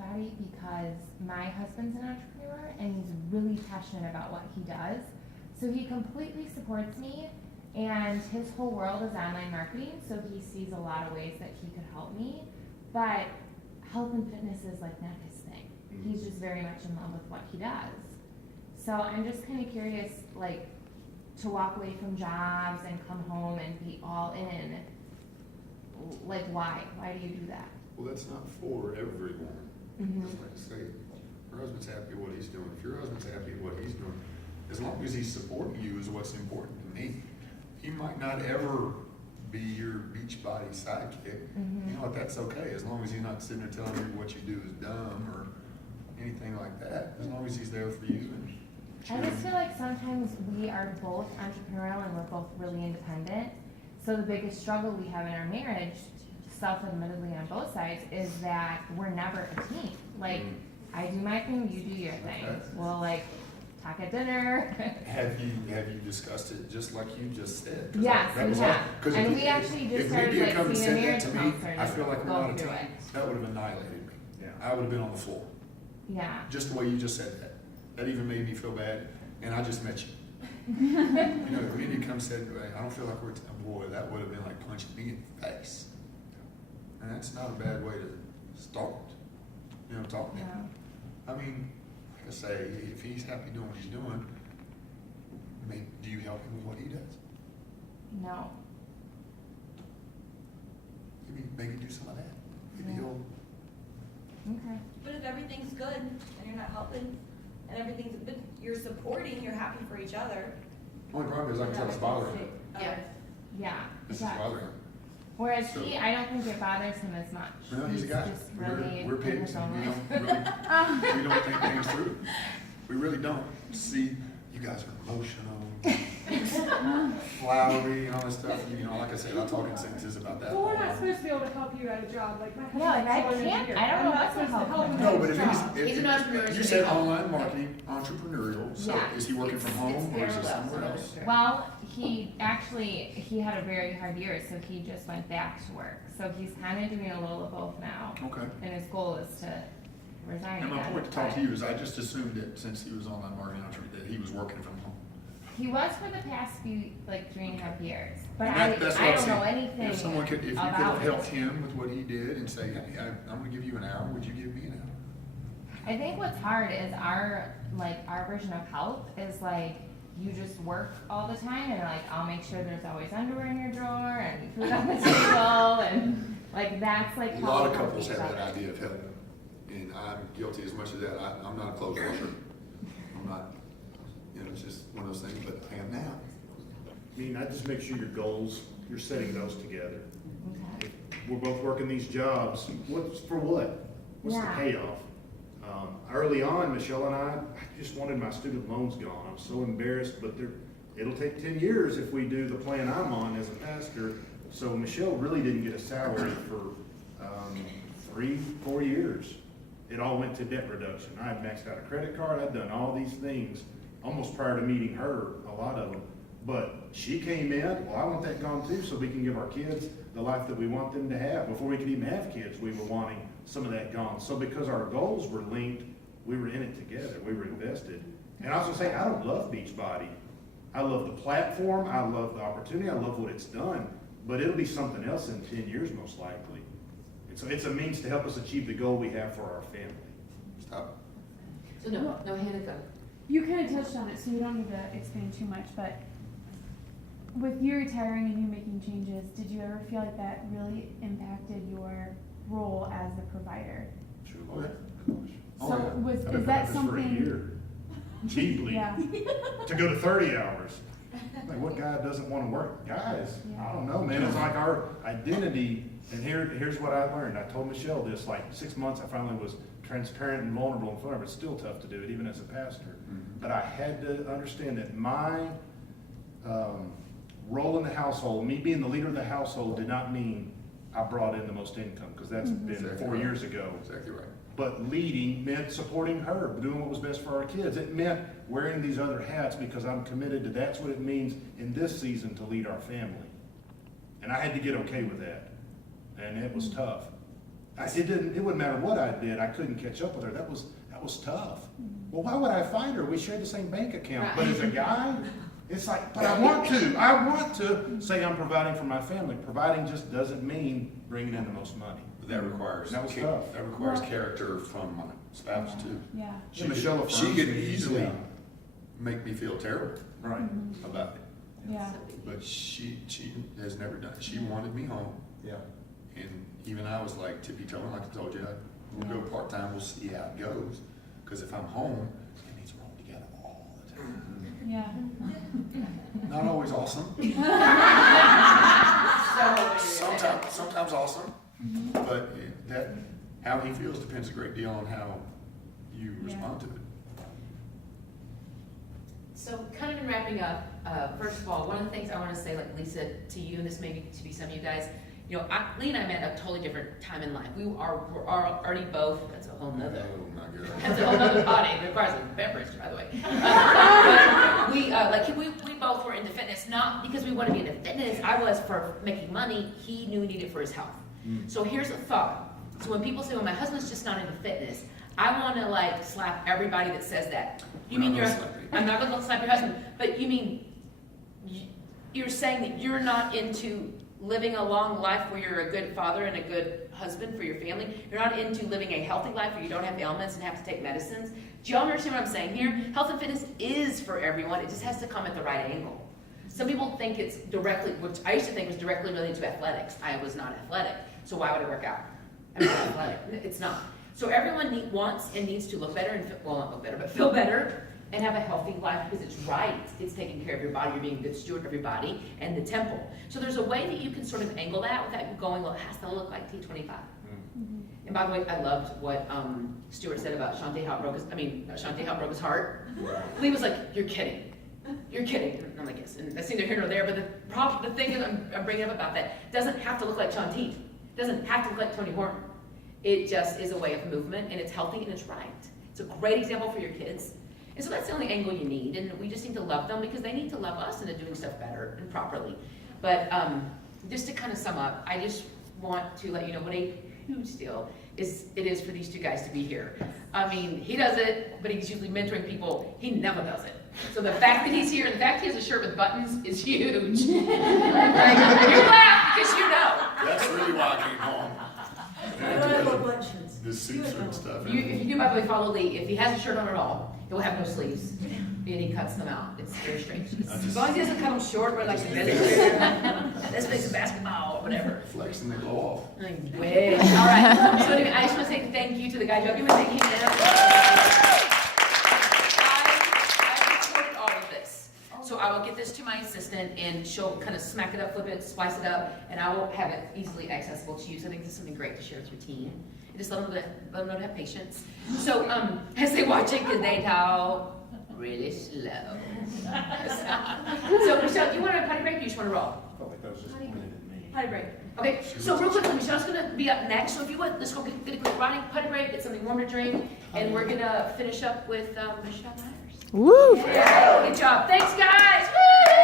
Beachbody because my husband's an entrepreneur and he's really passionate about what he does. So he completely supports me, and his whole world is online marketing, so he sees a lot of ways that he could help me. But health and fitness is like not his thing. He's just very much in love with what he does. So I'm just kind of curious, like, to walk away from jobs and come home and be all in. Like, why? Why do you do that? Well, that's not for everyone. Just like I say, your husband's happy with what he's doing. If your husband's happy with what he's doing, as long as he's supporting you is what's important to me. He might not ever be your Beachbody sidekick. You know what, that's okay, as long as he's not sitting there telling you what you do is dumb or anything like that. As long as he's there for you and I just feel like sometimes we are both entrepreneurial and we're both really independent. So the biggest struggle we have in our marriage, self-admittedly on both sides, is that we're never a team. Like, I do my thing, you do your thing. Okay. We'll like talk at dinner. Have you discussed it just like you just said? Yes, we have. And we if actually just if started Lydia like come and seeing a said that marriage to me, counselor I feel like to we're go not a through team. it. That would have annihilated me. Yeah. I would have been on the floor. Yeah. Just the way you just said that. That even made me feel bad, and I just met you. You know, if Lydia come and said, I don't feel like we're a team, boy, that would have been like punching me in the face. And that's not a bad way to start, you know, talking to him. I mean, like I say, if he's happy doing what he's doing, do you help him with what he does? No. Maybe do some of that. Maybe Yeah. he'll. Okay. But if everything's good and you're not helping and everything's, but you're supporting, you're happy for each other. Only problem is I can tell it's bothering him. Yeah. Yeah. This is exactly. bothering him. Whereas So- I don't think it bothers him as much. No, he's a guy. just really We're in pigs his own and we way. don't really, we don't think things through. We really don't. See, you guys are emotional, flowery and all this stuff. You know, like I said, I'll talk in sentences about that. Well, we're not supposed to be able to help you at a job, like my husband's No, and I an can't- engineer. I don't know I'm not what to supposed help him him No, at but his if job. he's, He's an entrepreneur. you said online marketing, entrepreneurial, so Yeah. is he working from home or is he somewhere else? Well, he had a very hard year, so he just went back to work. So he's kind of doing a little of both now. Okay. And his goal is to resign And my again, point to talk but to you is I just assumed that since he was online marketing, that he was working from home. He was for the past few, like 3.5 years. But And that's what I I'm don't know saying. anything If someone could, if you could have about helped it. him with what he did and say, hey, I'm gonna give you an hour, would you give me an hour? I think what's hard is our version of health is like, you just work all the time and like, I'll make sure there's always underwear in your drawer and food on the table and like, that's like. A how lot we of help couples each have that other. idea of help, and I'm guilty as much of that. I'm not a clothes washer. I'm not, you know, it's just one of those things, but I am now. I mean, I just make sure your goals, you're setting those together. Okay. We're both working these jobs, what's for what? What's the Yeah. payoff? Early on, Michelle and I just wanted my student loans gone. I'm so embarrassed, but it'll take 10 years if we do the plan I'm on as a pastor. So Michelle really didn't get a salary for 3-4 years. It all went to debt reduction. I had maxed out a credit card. I'd done all these things almost prior to meeting her, a lot of them. But she came in, well, I want that gone too, so we can give our kids the life that we want them to have. Before we could even have kids, we were wanting some of that gone. So because our goals were linked, we were in it together, we were invested. And I was gonna say, I don't love Beachbody. I love the platform, I love the opportunity, I love what it's done, but it'll be something else in 10 years most likely. It's a means to help us achieve the goal we have for our family. Stop. So no, Hannah, go. You kind of touched on it, so you don't need to explain too much, but with you retiring and you making changes, did you ever feel like that really impacted your role as the provider? Sure. Oh, yeah. So Oh, yeah. is I've been that practicing for a something? year, deeply, Yeah, to go to 30 hours. Like, what guy doesn't want to work? Guys, I don't know, man, it's like our identity, and here's what I learned. I told Michelle this, like 6 months, I finally was transparent and vulnerable in front of her. It's still tough to do it, even as a pastor. But I had to understand that my role in the household, me being the leader of the household, did not mean I brought in the most income, because that's been Exactly 4 right. years ago. Exactly right. But leading meant supporting her, doing what was best for our kids. It meant wearing these other hats because I'm committed to that's what it means in this season to lead our family. And I had to get okay with that. And it was tough. It wouldn't matter what I did, I couldn't catch up with her. That was tough. Well, why would I find her? We share the same bank account. But as a guy, it's like, but I want to say I'm providing for my family. Providing just doesn't mean bringing in the most money. That requires, That was tough. that requires character from my spouse too. Yeah. She Michelle could, affirms she could me, easily yeah. make me feel terrible Right. about it, Yeah. but she has never done it. She wanted me home, Yeah. and even I was like, tippy-toeing, like I told you, we'll go part-time, we'll see how it goes. Because if I'm home, it means we're home together all the time. Yeah. Not always awesome, sometimes awesome, but that, how he feels depends a great deal on how you respond to it. So kind of in wrapping up, first of all, one of the things I want to say, like Lisa, to you, and this may be to be some of you guys, you know, Lee and I met at a totally different time in life. We're already both, that's a whole nother, Oh my God. that's a whole nother body. It requires a beverage, by the way. But we both were into fitness, not because we wanted to be into fitness. I was for making money. He knew he needed it for his health. So here's a thought. So when people say, well, my husband's just not into fitness, I want to like slap everybody that says that. You mean you're, I'm not going to slap your husband, but you mean, you're saying that you're not into living a long life where you're a good father and a good husband for your family. You're not into living a healthy life where you don't have ailments and have to take medicines. Do y'all understand what I'm saying here? Health and fitness is for everyone. It just has to come at the right angle. Some people think it's directly, which I used to think was directly related to athletics. I was not athletic, so why would I work out? I'm not athletic. It's not. So everyone wants and needs to look better and not look better, but feel better and have a healthy life because it's right. It's taking care of your body. You're being a good steward of your body and the temple. So there's a way that you can sort of angle that without going, well, it has to look like T25. And by the way, I loved what Stuart said about Shantae, how it broke his heart. Lee was like, you're kidding. You're kidding. And I'm like, yes. And that's neither here nor there, but the thing is I'm bringing up about that doesn't have to look like Shantae. It doesn't have to look like Tony Horton. It just is a way of movement, and it's healthy, and it's right. It's a great example for your kids. And so that's the only angle you need, and we just need to love them because they need to love us into doing stuff better and properly. But just to kind of sum up, I just want to let you know what a huge deal it is for these two guys to be here. I mean, he does it, but he's usually mentoring people. He never does it. So the fact that he's here, and the fact he has a shirt with buttons is huge. You laugh because you know. That's really why I came home. The suits and stuff. If you do, by the way, follow Lee. If he has a shirt on at all, he will have no sleeves. And he cuts them out. It's very strange. As long as he doesn't cut them short, where like this makes a basketball or whatever. Flexing they go off. I wish. All right. So anyway, I just want to say thank you to the guys. Y'all give me a big hand. I recorded all of this. So I will get this to my assistant and she'll kind of smack it up, flip it, splice it up, and I will have it easily accessible to you. So I think this is something great to share with your team. And just let them know to have patience. So as they watch it, because they talk really slow. So Michelle, do you want a potty break or you just want to roll? Felt like that was just pointed at me. Potty break. Okay, so real quickly, Michelle's gonna be up next. So if you would, let's go get a quick potty break, get something warm to drink, and we're gonna finish up with Michelle Myers. Woo! Yeah, good job. Thanks, guys. Woo!